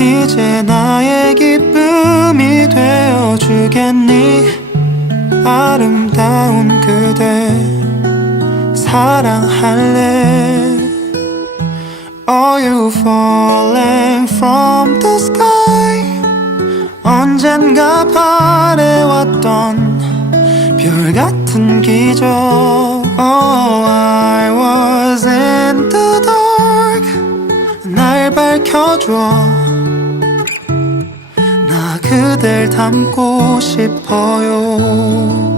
이제 나의 기쁨이 되어주겠니? 아름다운 그대 사랑할래. Are you falling from the sky? 언젠가 바래왔던 별 같은 기적. Oh, I was in the dark. 날 밝혀줘. 나 그댈 닮고 싶어요.